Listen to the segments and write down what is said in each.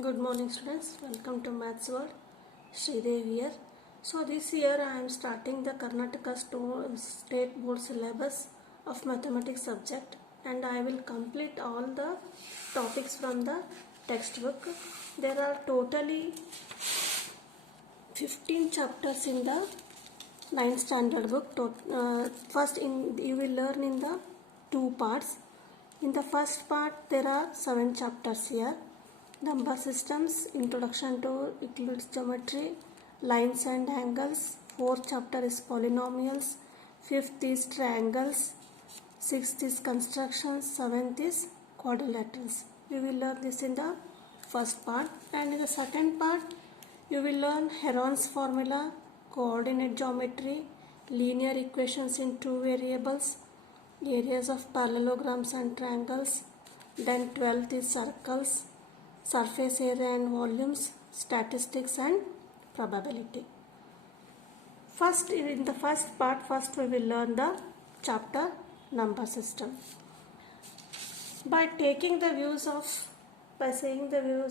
Good morning students, welcome to Maths World. Sridev here. So this year I am starting the Karnataka State Board syllabus of mathematics subject and I will complete all the topics from the textbook. There are totally 15 chapters in the 9th standard book. First you will learn in the two parts. In the first part there are 7 chapters here. Number systems, introduction to Euclid's geometry, lines and angles. 4th chapter is polynomials. 5th is triangles. 6th is constructions. 7th is quadrilaterals. You will learn this in the first part, and in the second part you will learn Heron's formula, coordinate geometry, linear equations in two variables, areas of parallelograms and triangles. Then 12th is circles, surface area and volumes, statistics and probability. First, in the first part, we will learn the chapter number system. By saying the views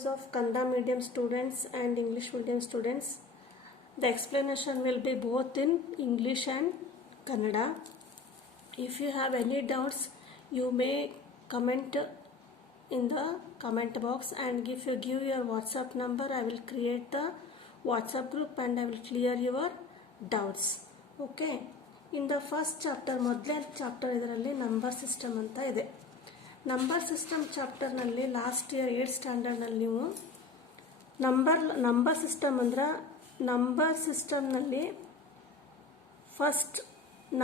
of Kannada medium students and English medium students, the explanation will be both in English and Kannada. If you have any doubts, you may comment in the comment box, and if you give your WhatsApp number, I will create the WhatsApp group and I will clear your doubts. Okay. In the first chapter, ಮೊದಲನೇ chapter ಇದರಲ್ಲಿ number system ಅಂತ ಇದೆ. Number system ಚಾಪ್ಟರ್ನಲ್ಲಿ last year 8th ಸ್ಟ್ಯಾಂಡರ್ಡ್ನಲ್ಲಿ ನೀವು number system ಅಂದ್ರೆ number ಸಿಸ್ಟಮ್ನಲ್ಲಿ first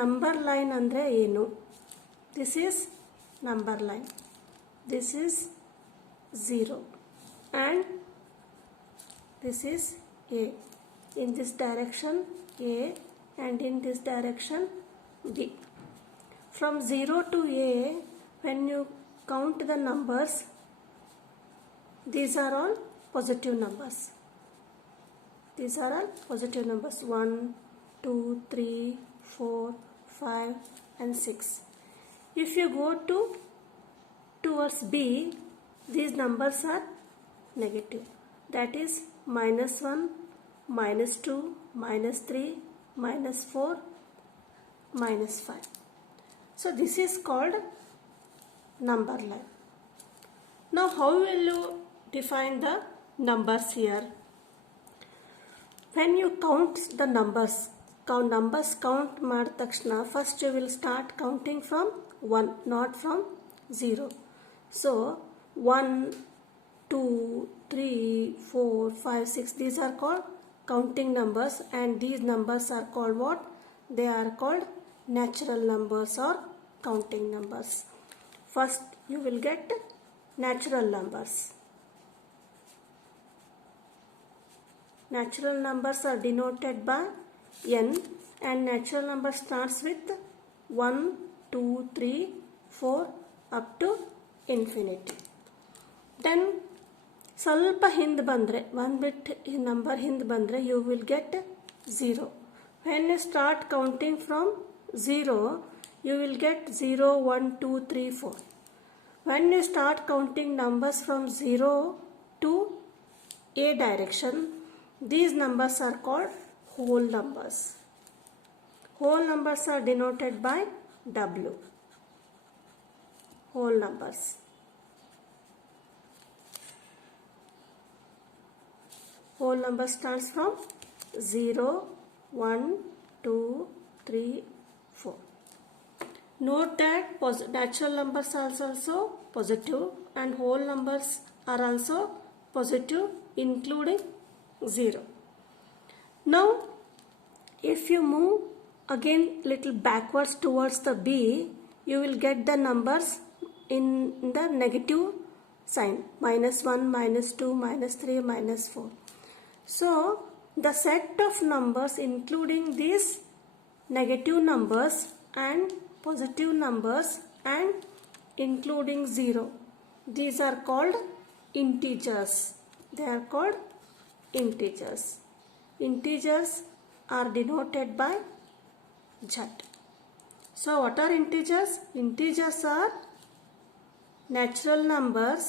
number line ಅಂದರೆ ಏನು? This is number line. This is 0 and this is A. In this direction A and in this direction B. From 0 to A, when you count the numbers, these are all positive numbers. These are all positive numbers. 1, 2, 3, 4, 5 and 6. If you go towards B, these numbers are negative. That is -1, -2, -3, -4, -5. So this is called number line. Now how will you define the numbers here? When you count the numbers count ಮಾಡಿದ ತಕ್ಷಣ first you will start counting from 1, not from 0. So 1, 2, 3, 4, 5, 6, these are called counting numbers, and these numbers are called what? They are called natural numbers or counting numbers. First you will get natural numbers. Natural numbers are denoted by n, and natural number starts with 1, 2, 3, 4 up to infinity. Then ಸ್ವಲ್ಪ ಹಿಂದೆ ಬಂದರೆ ಒಂದು ಬಿಟ್ number ಹಿಂದೆ ಬಂದರೆ you will get 0. When you start counting from 0, you will get 0, 1, 2, 3, 4. When you start counting numbers from 0 to A direction, these numbers are called whole numbers. Whole numbers are denoted by W. Whole numbers. Whole number starts from 0, 1, 2, 3, 4. Note that natural numbers are also positive and whole numbers are also positive, including 0. Now if you move again little backwards towards the B, you will get the numbers in the negative sign, -1, -2, -3, -4. So the set of numbers including these negative numbers and positive numbers and including 0, these are called integers. They are called integers. Integers are denoted by Z. So what are integers? Integers are natural numbers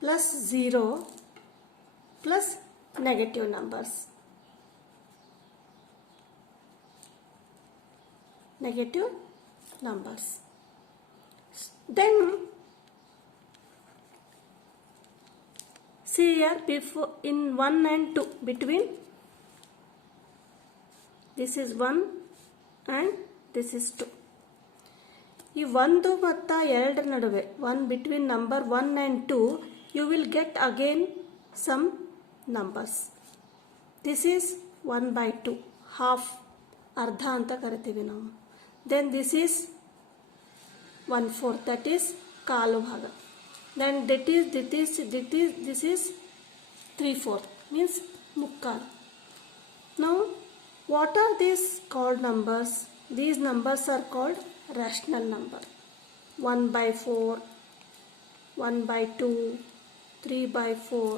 plus 0 plus negative numbers. Negative numbers. Then see here, before in 1 and 2, between this is 1 and this is 2. ಈ 1 ಮತ್ತು 2 ನಡುವೆ, 1 between number 1 and 2, you will get again some numbers. This is 1 by 2, half, ಅರ್ಧ ಅಂತ ಕರಿತೀವಿ ನಾವು. Then this is 1/4, that is ಕಾಲು ಭಾಗ. Then this is 3/4, means ಮುಕ್ಕಾಲು. Now what are these called numbers? These numbers are called rational number. 1 by 4, 1 by 2, 3 by 4.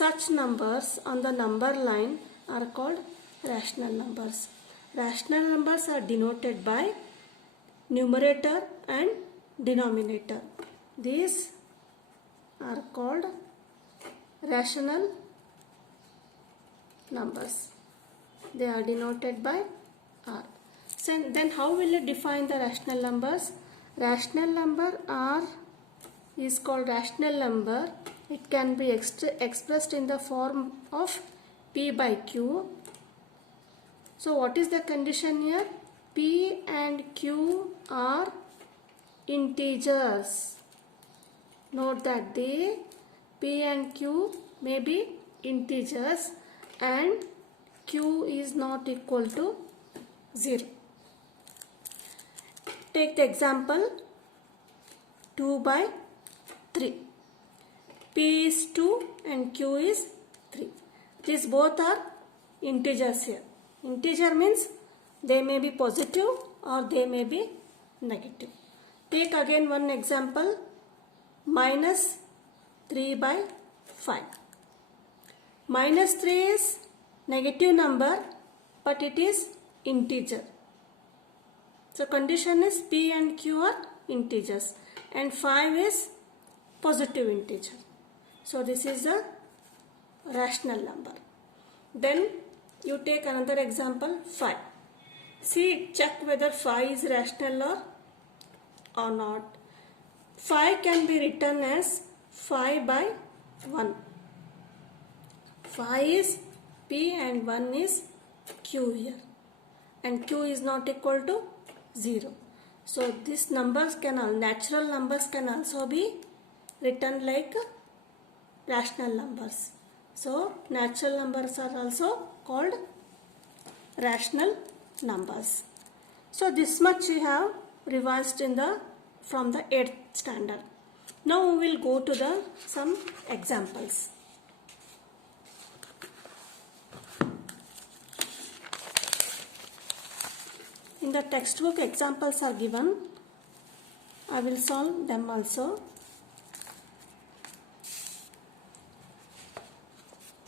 Such numbers on the number line are called rational numbers. Rational numbers are denoted by numerator and denominator. These are called rational numbers. They are denoted by R. So then how will you define the rational numbers? Rational number R is called rational number. It can be expressed in the form of P by Q. So what is the condition here? P and Q are integers. Note that P and Q may be integers and Q is not equal to 0. Take the example 2 by 3. P is 2 and Q is 3. These both are integers here. Integer means they may be positive or they may be negative. Take again one example, minus 3 by 5. Minus 3 is negative number, but it is integer. So condition is P and Q are integers and 5 is positive integer. So this is a rational number. Then you take another example, 5. See, check whether 5 is rational or not. 5 can be written as 5 by 1. 5 is P and 1 is Q here. And Q is not equal to 0. So these numbers natural numbers can also be written like rational numbers. So natural numbers are also called rational numbers. So this much we have revised from the 8th standard. Now we will go to some examples. In the textbook, examples are given. I will solve them also.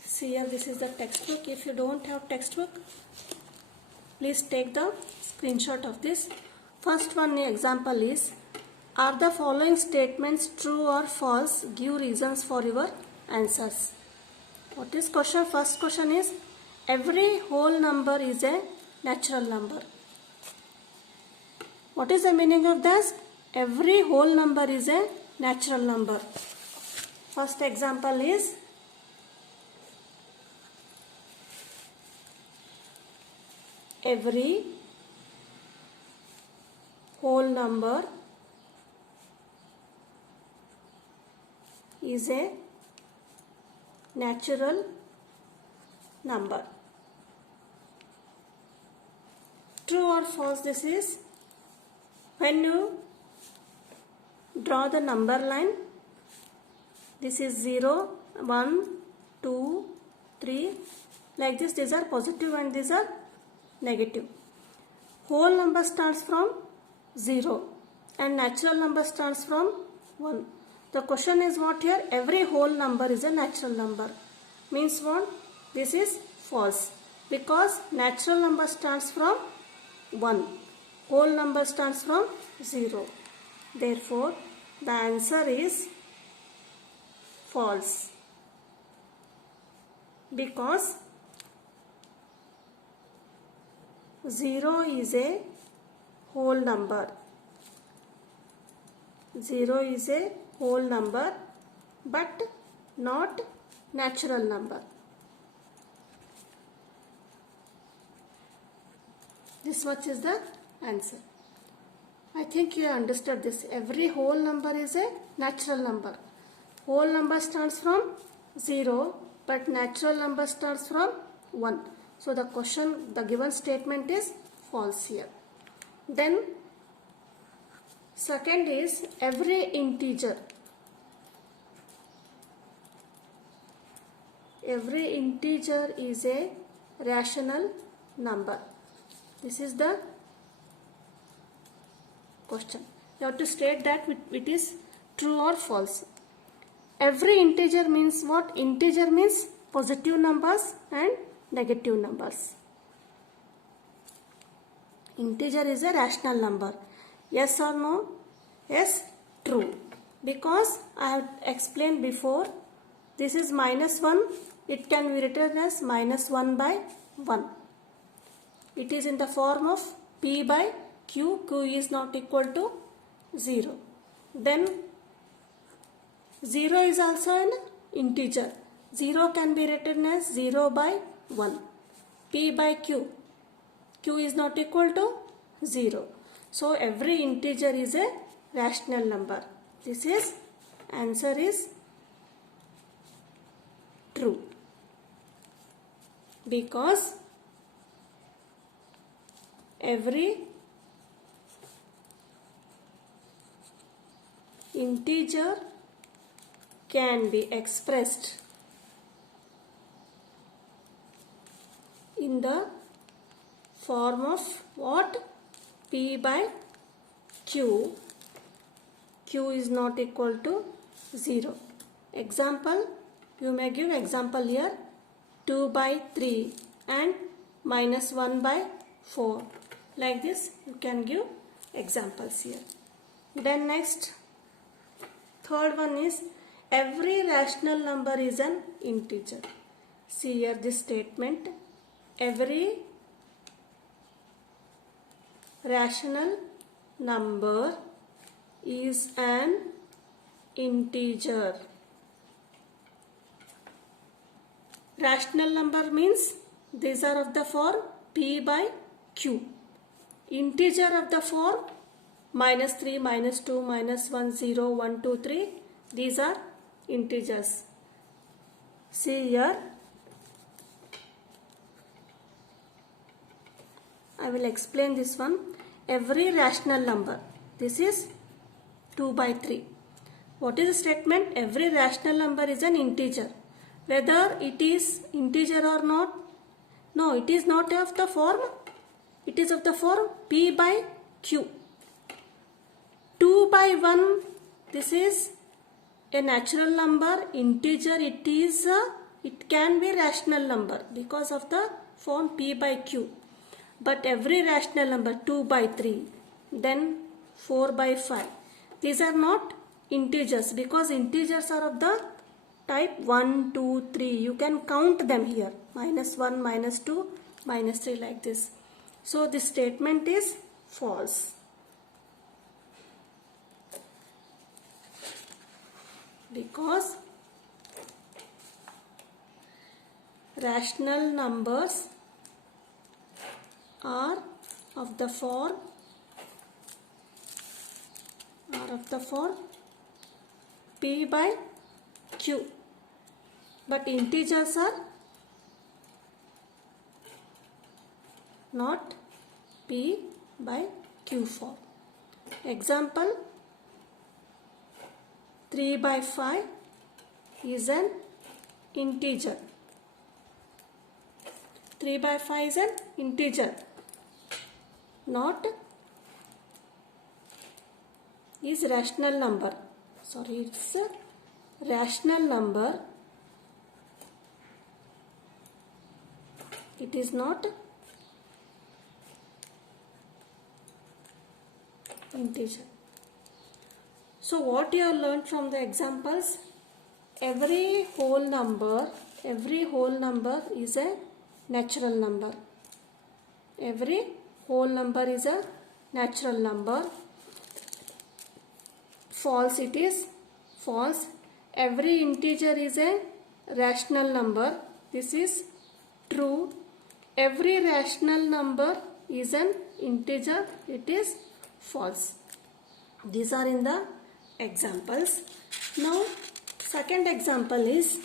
See here, this is the textbook. If you don't have textbook, please take the screenshot of this. First one example is, are the following statements true or false? Give reasons for your answers. What is question? First question is, every whole number is a natural number. What is the meaning of this? Every whole number is a natural number. First example is, every whole number is a natural number. True or false this is? When you draw the number line, this is 0, 1, 2, 3, like this. These are positive and these are negative. Whole number starts from 0 and natural number starts from 1. The question is what here? Every whole number is a natural number. Means what? This is false, because natural number starts from 1. Whole number starts from 0. Therefore, the answer is false, because 0 is a whole number. 0 is a whole number but not natural number. This much is the answer. I think you understood this. Every whole number is a natural number. Whole number starts from 0 but natural number starts from 1. So the given statement is false here. Then second is every integer. Every integer is a rational number. This is the question. You have to state that it is true or false. Every integer means what? Integer means positive numbers and negative numbers. Integer is a rational number. Yes or no? Yes, true. Because I have explained before, this is -1. It can be written as -1 by 1. It is in the form of P by Q. Q is not equal to 0. Then 0 is also an integer. 0 can be written as 0 by 1. P by Q. Q is not equal to 0. So every integer is a rational number. This is answer is true. Because every integer can be expressed in the form of what? P by Q. Q is not equal to 0. Example, you may give example here, 2 by 3 and -1 by 4. Like this you can give examples here. Then next, third one is every rational number is an integer. See here this statement. Every rational number is an integer. Rational number means these are of the form P by Q. Integer of the form -3, -2, -1, 0, 1, 2, 3. These are integers. See here. I will explain this one. Every rational number. This is 2 by 3. What is the statement? Every rational number is an integer. Whether it is integer or not? No, it is not of the form. It is of the form P by Q. 2 by 1. This is a natural number. Integer. It can be rational number because of the form P by Q. But every rational number 2 by 3, then 4 by 5. These are not integers because integers are of the type 1, 2, 3. You can count them here. -1, -2, -3 like this. So this statement is false. Because rational numbers are of the form P by Q, but integers are not P by Q form. Example, 3 by 5 is an integer. 3 by 5 is an integer, not is rational number. Sorry, it's a rational number. It is not integer. So what you have learned from the examples? every whole number is a natural number. Every whole number is a natural number. False, it is false. Every integer is a rational number. This is true. Every rational number is an integer. It is false. These are in the examples. Now, second example is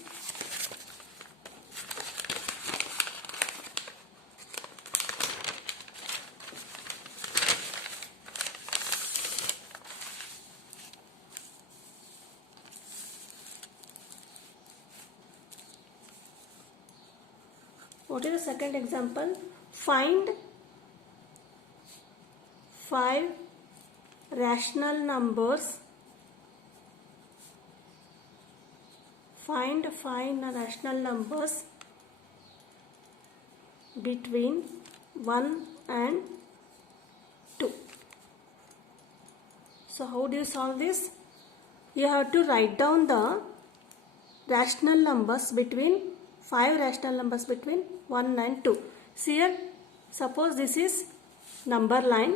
what is the second example? Find 5 rational numbers. Find 5 rational numbers between 1 and 2. So how do you solve this? You have to write down the rational numbers between 5 rational numbers between 1 and 2. See here, suppose this is number line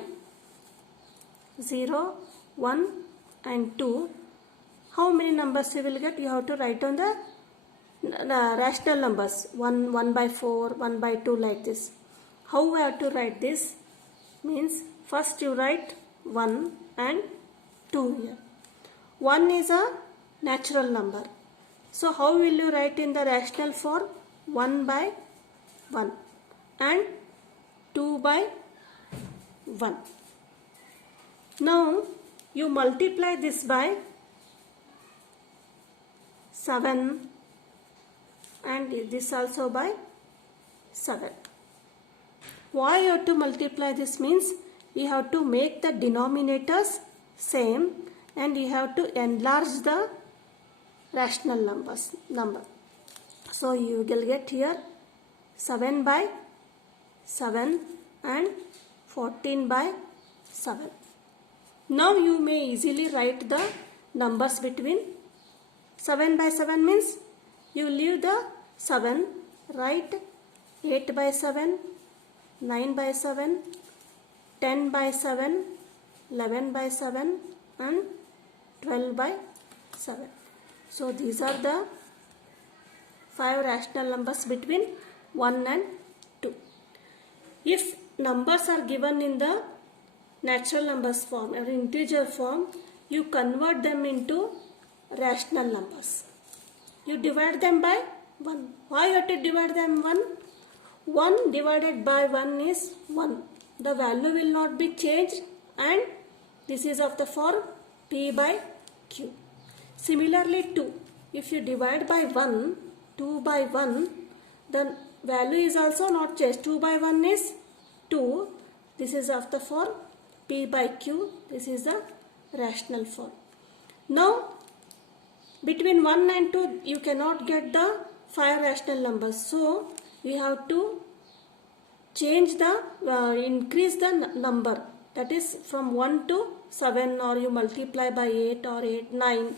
0, 1 and 2. How many numbers you will get? You have to write down the rational numbers 1 by 4, 1 by 2 like this. How we have to write this? Means first you write 1 and 2 here. 1 is a natural number. So how will you write in the rational form? 1 by 1 and 2 by 1. Now you multiply this by 7 and this also by 7. Why you have to multiply this? Means you have to make the denominators same and you have to enlarge the rational number. So you will get here 7 by 7 and 14 by 7. Now you may easily write the numbers between 7 by 7 means you leave the 7, write 8 by 7, 9 by 7, 10 by 7, 11 by 7 and 12 by 7. So these are the 5 rational numbers between 1 and 2. If numbers are given in the natural numbers form or integer form, you convert them into rational numbers. You divide them by 1. Why you have to divide them 1? 1 divided by 1 is 1. The value will not be changed and this is of the form P by Q. Similarly 2. If you divide by 1, 2 by 1, the value is also not changed. 2 by 1 is 2. This is of the form P by Q. This is the rational form. Now between 1 and 2 you cannot get the 5 rational numbers. So you have to change the increase the number, that is from 1 to 7 or you multiply by 8 or 8, 9.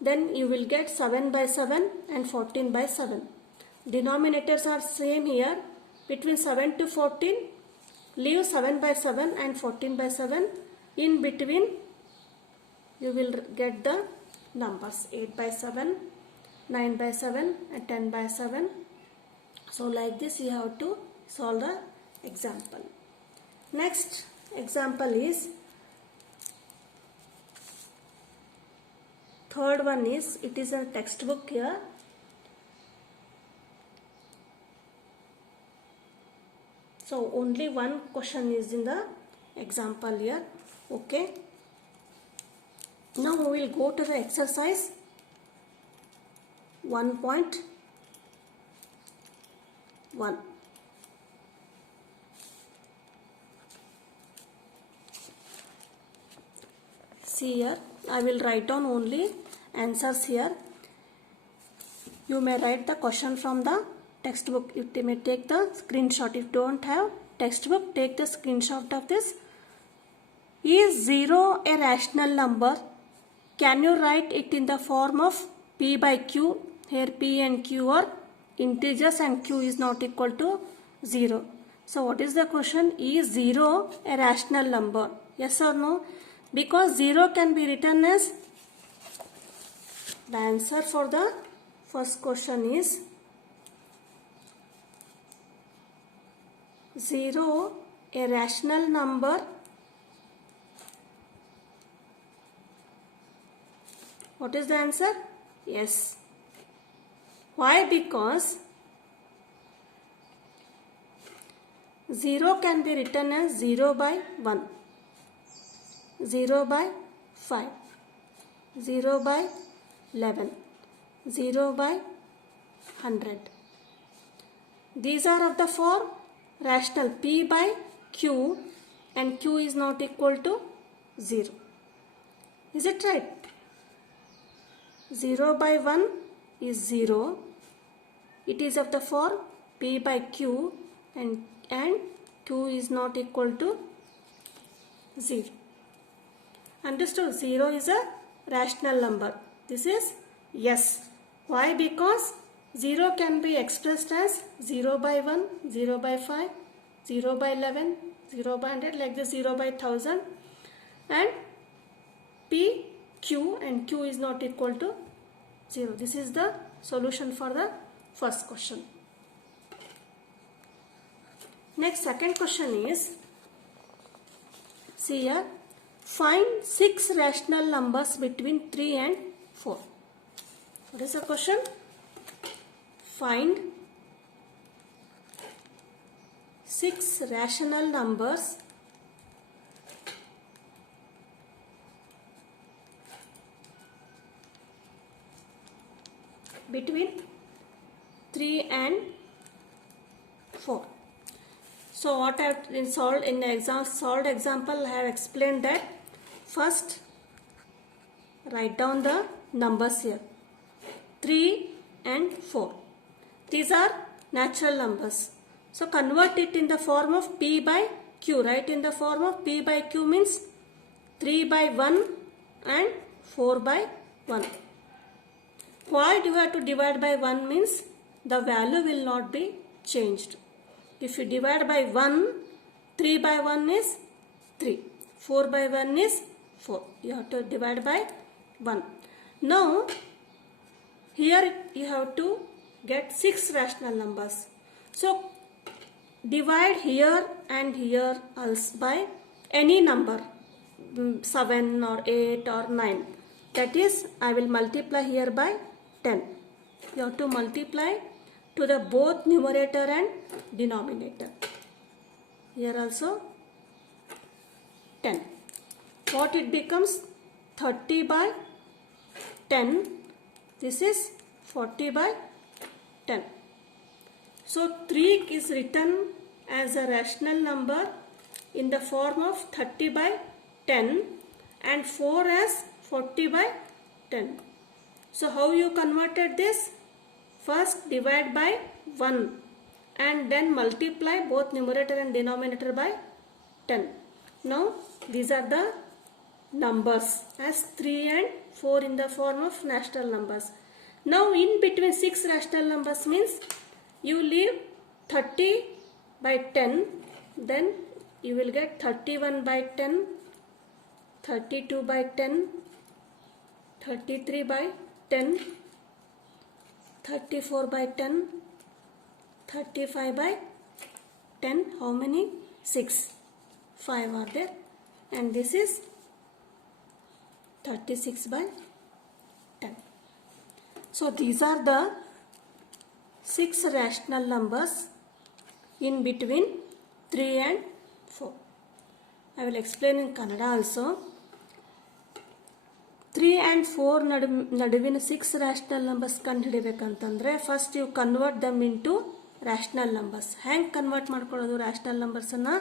Then you will get 7 by 7 and 14 by 7. Denominators are same here. Between 7 to 14, leave 7 by 7 and 14 by 7. In between, you will get the numbers 8 by 7, 9 by 7 and 10 by 7. So like this you have to solve the example. Next example is, third one is, it is a textbook here. So only one question is in the example here. Okay. Now we will go to the exercise 1.1. See here, I will write down only answers here. You may write the question from the textbook. You may take the screenshot. If you don't have textbook, take the screenshot of this. Is 0 a rational number? Can you write it in the form of P by Q. Here P and Q are integers and Q is not equal to 0. So what is the question? Is 0 a rational number? Yes or no? Because 0 can be written as, the answer for the first question is 0 a rational number. What is the answer? Yes. Why? Because 0 can be written as 0 by 1, 0 by 5, 0 by 11, 0 by 100. These are of the form rational. P by Q and Q is not equal to 0. Is it right? 0 by 1 is 0. It is of the form P by Q and Q is not equal to 0. Understood? 0 is a rational number. This is yes. Why? Because 0 can be expressed as 0 by 1, 0 by 5, 0 by 11, 0 by 100, like this, 0 by 1000, and P, Q and Q is not equal to 0. This is the solution for the first question. Next, second question is, see here, find 6 rational numbers between 3 and 4. What is the question? Find 6 rational numbers between 3 and 4. So what I have solved in the solved example, I have explained that first write down the numbers here, 3 and 4. These are natural numbers. So convert it in the form of P by Q. Write in the form of P by Q means 3 by 1 and 4 by 1. Why do you have to divide by 1 means the value will not be changed. If you divide by 1, 3 by 1 is 3. 4 by 1 is 4. You have to divide by 1. Now, here you have to get 6 rational numbers. So, divide here and here also by any number, 7 or 8 or 9. That is, I will multiply here by 10. You have to multiply to the both numerator and denominator. Here also 10. What it becomes? 30 by 10. This is 40 by 10. So 3 is written as a rational number in the form of 30 by 10 and 4 as 40 by 10. So how you converted this? First divide by 1 and then multiply both numerator and denominator by 10. Now these are the numbers as 3 and 4 in the form of natural numbers. Now in between 6 rational numbers means you leave 30 by 10, then you will get 31 by 10, 32 by 10, 33 by 10, 34 by 10, 35 by 10. How many? 6. 5 are there. And this is 36 by 10. So these are the 6 rational numbers in between 3 and 4. I will explain in Kannada also. 3 and 4 ನಡುವಿನ 6 rational numbers ಕಂಡುಹಿಡಿಬೇಕಂತಂದರೆ first you convert them into rational numbers. ಹೆಂಗೆ convert ಮಾಡ್ಕೊಳ್ಳೋದು rational ನಂಬರ್ಸನ್ನು?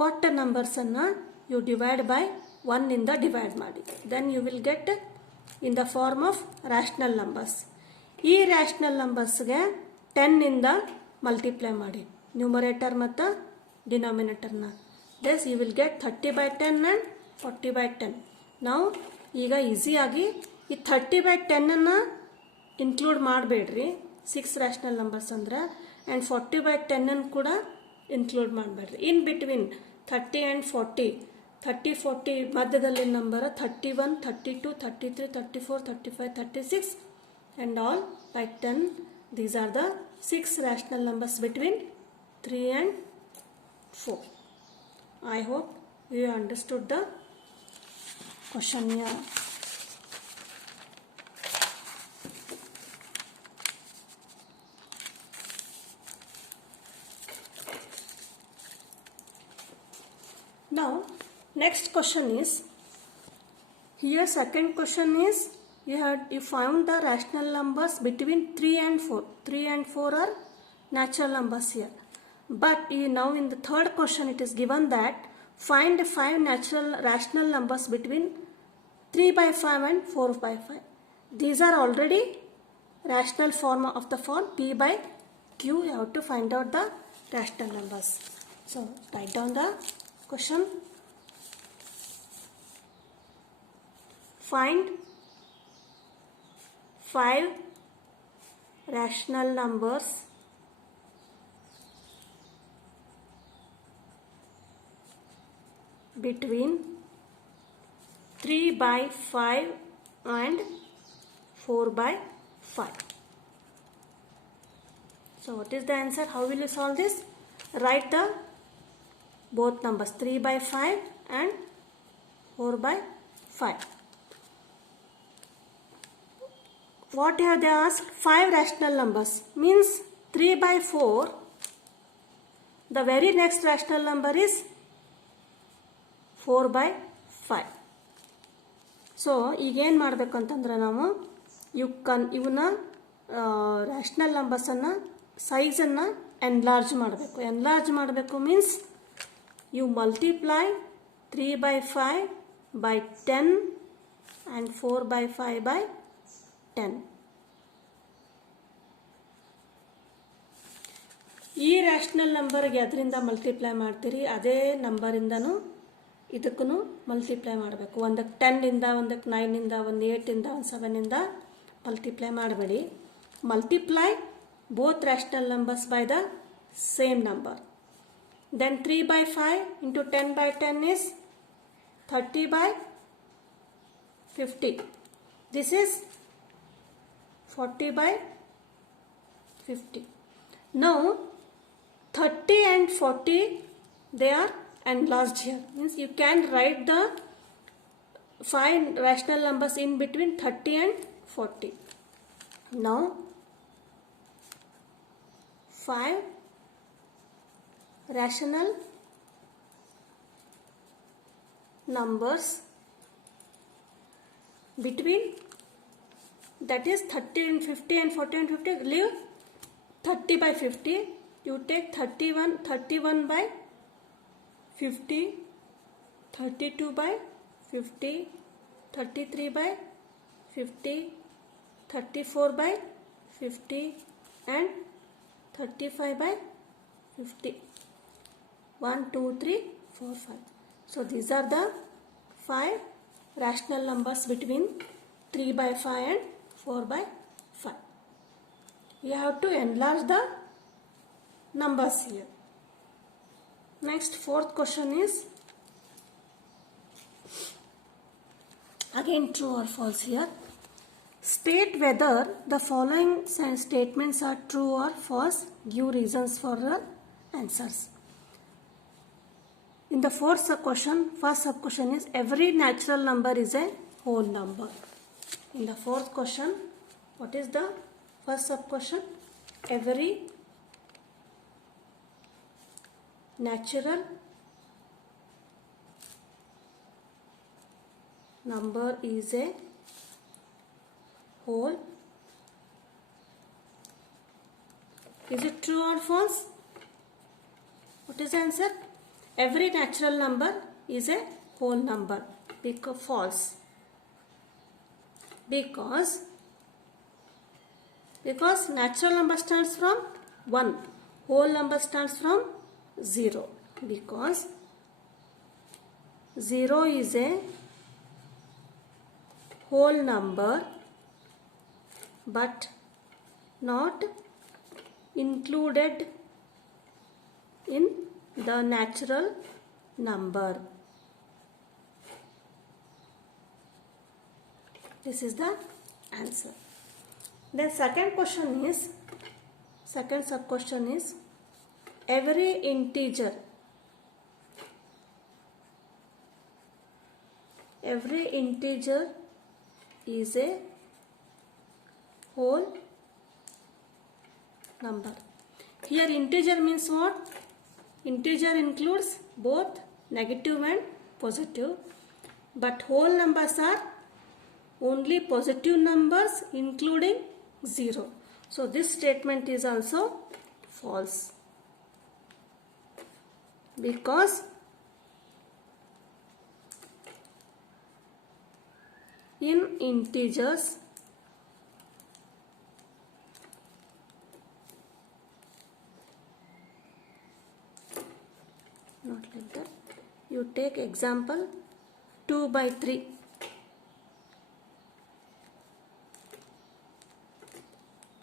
ಕೊಟ್ಟ ನಂಬರ್ಸನ್ನು you divide by 1 ಇಂದ divide ಮಾಡಿ. Then you will get in the form of rational numbers. ಈ ರ್ಯಾಷನಲ್ ನಂಬರ್ಸ್ಗೆ 10 ಇಂದ ಮಲ್ಟಿಪ್ಲೈ ಮಾಡಿ ನ್ಯೂಮರೇಟರ್ ಮತ್ತು ಡಿನಾಮಿನೇಟರ್ನ. This you will get 30 by 10 and 40 by 10. ನಾವು ಈಗ ಈಸಿಯಾಗಿ ಈ 30 by 10 ಅನ್ನು ಇನ್ಕ್ಲೂಡ್ ಮಾಡಬೇಡ್ರಿ 6 ರ್ಯಾಷನಲ್ ನಂಬರ್ಸ್ ಅಂದ್ರೆ. ಆ್ಯಂಡ್ 40/10 ಕೂಡ ಇನ್ಕ್ಲೂಡ್ ಮಾಡಬೇಡ್ರಿ. ಇನ್ ಬಿಟ್ವೀನ್ 30 ಆ್ಯಂಡ್ 40, 30-40 ಮಧ್ಯದಲ್ಲಿ number 31, 32, 33, 34, 35, 36 and all by 10. These are the 6 rational numbers between 3 and 4. I hope you understood the question here. Now next question is, here second question is, you found the rational numbers between 3 and 4. 3 and 4 are natural numbers here. But now in the third question it is given that find 5 rational numbers between 3/5 and 4/5. These are already rational form of the form P by Q. You have to find out the rational numbers. So write down the question. Find 5 rational numbers between 3/5 and 4/5. So what is the answer? How will you solve this? Write the both numbers 3/5 and 4/5. What have they asked? 5 rational numbers means 3/4. The very next rational number is 4/5. So ಈಗೇನು ಮಾಡಬೇಕು ಅಂತಂದ್ರೆ ನಾವು ಇವನ್ನ rational ನಂಬರ್ಸನ್ನು ಸೈಜನ್ನು enlarge ಮಾಡಬೇಕು. Enlarge ಮಾಡಬೇಕು means you multiply 3/5 by 10 and 4/5 by 10. ಈ rational ನಂಬರ್ಗೆ ಅದರಿಂದ ಮಲ್ಟಿಪ್ಲೈ ಮಾಡ್ತೀರಿ, ಅದೇ ನಂಬರಿಂದನೂ ಇದಕ್ಕೂ ಮಲ್ಟಿಪ್ಲೈ ಮಾಡಬೇಕು. ಒಂದಕ್ಕೆ 10ಇಂದ, ಒಂದಕ್ಕೆ 9ಇಂದ, ಒಂದು 8ಇಂದ, ಒಂದು 7ಇಂದ ಮಲ್ಟಿಪ್ಲೈ ಮಾಡಬೇಡಿ. Multiply both rational numbers by the same number. Then 3/5 into 10/10 is 30/50. This is 40/50. Now 30 and 40 they are enlarged here. Means you can write the 5 rational numbers in between 30 and 40. Now 5 rational numbers between, that is 30 and 50 and 40 and 50. Leave 30/50. You take 31/50, 32/50, 33/50, 34/50 and 35/50. 1, 2, 3, 4, 5. So these are the 5 rational numbers between 3/5 and 4/5. You have to enlarge the numbers here. Next, fourth question is again true or false here. State whether the following statements are true or false. Give reasons for the answers. In the fourth question, first sub question is every natural number is a whole number. In the fourth question, what is the first sub question? Every natural number is a whole. Is it true or false? What is the answer? Every natural number is a whole number. Because false. Because natural number starts from 1. Whole number starts from 0. Because 0 is a whole number but not included in the natural number. This is the answer. The second sub question is every integer is a whole number. Here integer means what? Integer includes both negative and positive, but whole numbers are only positive numbers including 0. So this statement is also false, because in integers not like that. You take example 2 by 3.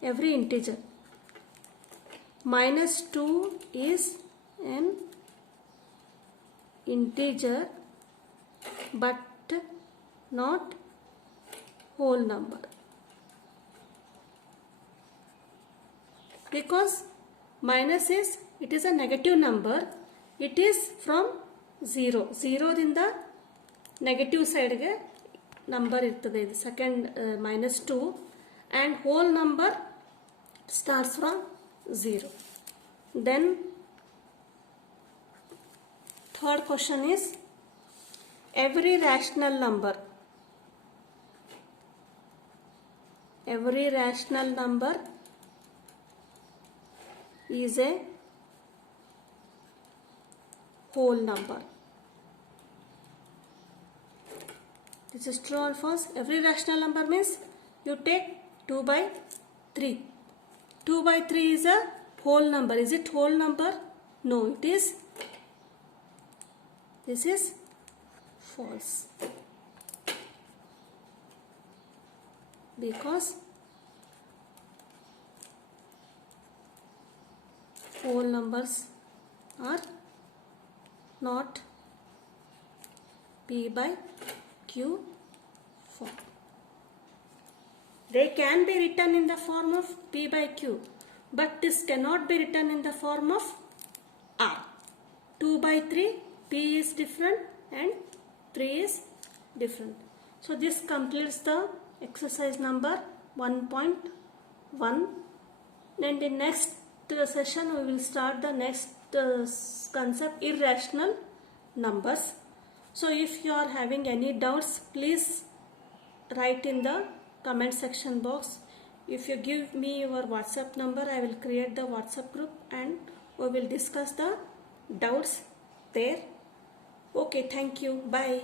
Every integer. Minus 2 is an integer but not whole number, because minus is, it is a negative number. It is from 0. 0 ದಿಂದ negative side ಗೆ number ಇರ್ತದೆ. ಇದು second minus 2, and whole number starts from 0. Then third question is every rational number is a whole number. This is true or false? Every rational number means you take 2 by 3. 2 by 3 is a whole number. Is it whole number? No, it is. This is false, because whole numbers are not P by Q form. They can be written in the form of P by Q, but this cannot be written in the form of R. 2 by 3, P is different and 3 is different. So this completes the exercise number 1.1, and in next session we will start the next concept, irrational numbers. So if you are having any doubts, please write in the comment section box. If you give me your WhatsApp number, I will create the WhatsApp group and we will discuss the doubts there. Okay, thank you. Bye.